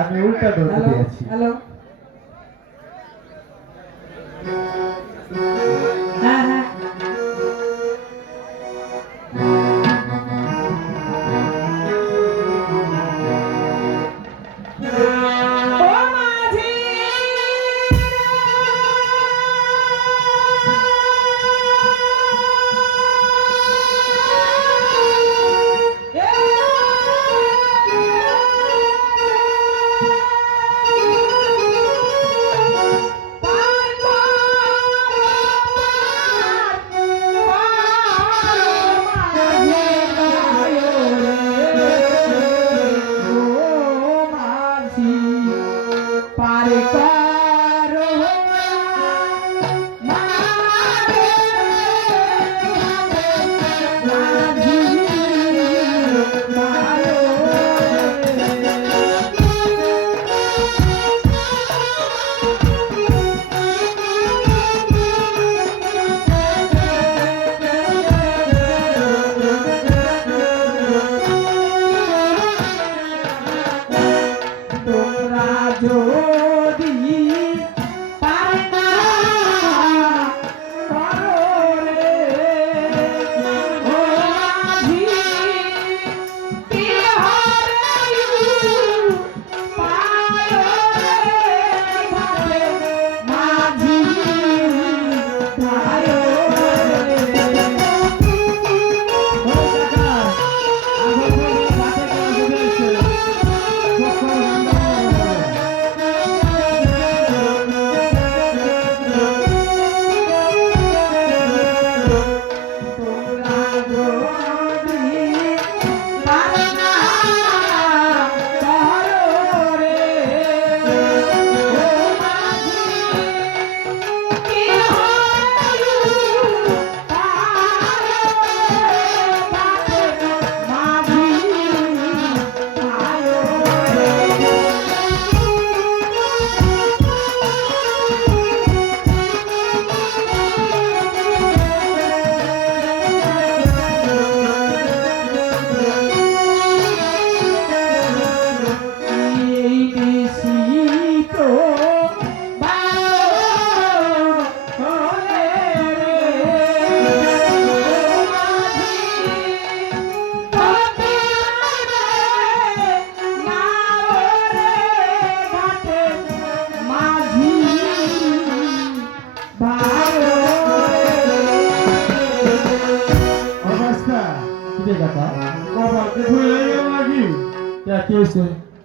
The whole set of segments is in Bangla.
আমি উল্টা ধরতে দিয়েছি। হ্যালো, হ্যাঁ হ্যাঁ,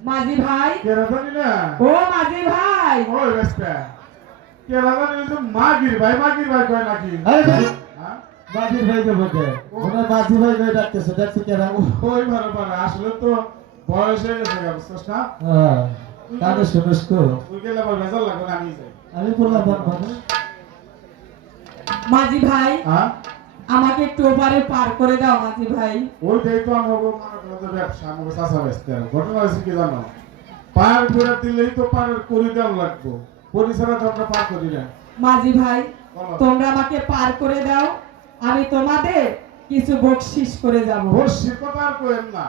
মাঝি ভাই, ও মাঝি ভাই, মাগির ভাই কয় নাকি? মাঝির ভাই কে বলতে ওনার মাঝি ভাই কই ডাকতেছে, দেখছো কেন? ওই ভালো পারে, আসলে তো বয়স হয়ে গেছে, বুঝছস না? হ্যাঁ, কানে শুনিস তো? তুই গেলে আবার ভেজাল লাগবে না, আমি যাই। আমি বললাম মানে মাঝি ভাই, হ্যাঁ আমাকে একটু ওপারে পার করে দাও মাঝি ভাই। ওইটাই তো আমাকে মনে করো যে ব্যবসা, আমাকে চাষা বেচতে হবে। ঘটনা হয়েছে কি জানো, পার করে দিলেই তো পার করে দেওয়া লাগবো, পরিসরা তো আমরা পার করি না। মাঝি ভাই, তোমরা আমাকে পার করে দাও, আমি তোমাদের কিছু বকশিশ করে যাব। বর্ষির কথা আর কইেন না,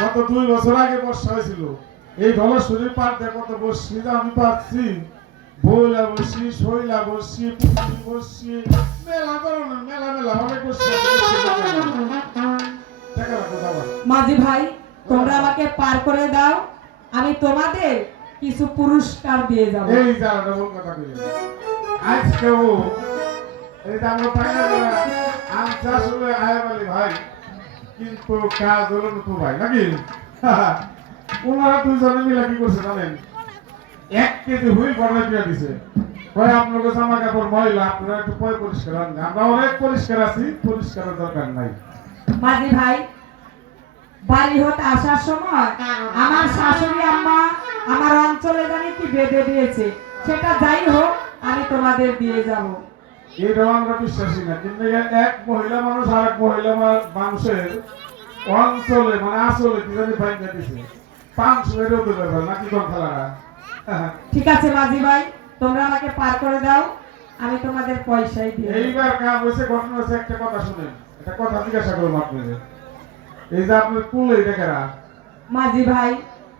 গত 2 বছর আগে বর্ষা হয়েছিল, এই ধলেশ্বরীর পার দিয়ে কত বর্ষি আমি পাচ্ছি, বইলা বর্ষি, শৈলা বর্ষি, পুঁটি বর্ষি, মেলা ধরনের মেলা অনেক বর্ষি। টাকা রাখো যাবা মাঝি ভাই তোমরা আমাকে পার করে দাও আমি তোমাদের কিছু পুরস্কার দিয়ে যাব এই যা ডবল কথা কইলে আজকেও এই যে আমরা পাইনা যারা আনছে আসলে আয়াবালি ভাই কিন্তু কাজ হলো না তো ভাই নাকি ওনারা দুজনে মিলে কি করছে জানেন 1 কেজি হুইল বানাই দিয়ে দিছে কয় আপনাকে জামা কাপড় ময়লা আপনারা একটু পরিষ্কার আনবেন আমরা অনেক পরিষ্কার আছি পরিষ্কারের দরকার নাই মাঝি ভাই বাড়ি হতে আসার সময় আমার শাশুড়ি আম্মা আমার অঞ্চলে জানি কি বেঁধে দিয়েছে সেটা যাই হোক আমি তোমাদের দিয়ে যাব এটা আমরা বিশ্বাসী না কিন্তু এক মহিলা মানুষ আর এক মহিলা মানুষের অঞ্চলে মানে আসলে কি জানি বাইন্দা দিছে 500 এর ওদের ব্যাপার নাকি কোন খেলারা ঠিক আছে মাঝি ভাই তোমরা আমাকে পার করে দাও আমি তোমাদের পয়সাই দিয়ে দেব। এইবার কাম হয়েছে ঘটনা হচ্ছে একটা কথা শুনেন একটা কথা জিজ্ঞাসা করবো আপনাদের এই যে আপনার কুলে এটা কেরা মাঝি ভাই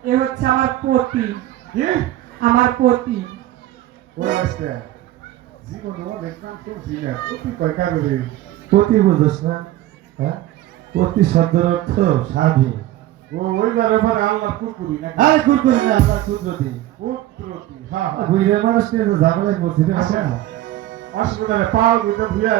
এ হচ্ছে আমার পতি কি আমার পতি ওরা আসছে জীবনে অনেক কাম করছি না প্রতি কয় কারণে পতি বুঝোস না হ্যাঁ পতি শব্দের অর্থ স্বামী ওইবার এবারে আল্লাহ কুকুরি না আরে কুরকুরি না আমরা কুদরতি পুত্রতি হ্যাঁ বুঝলে মানুষ নিয়ে তো ঝামেলায় পড়ছি রে বাবা। আসলে পাও দুটো ধুয়ে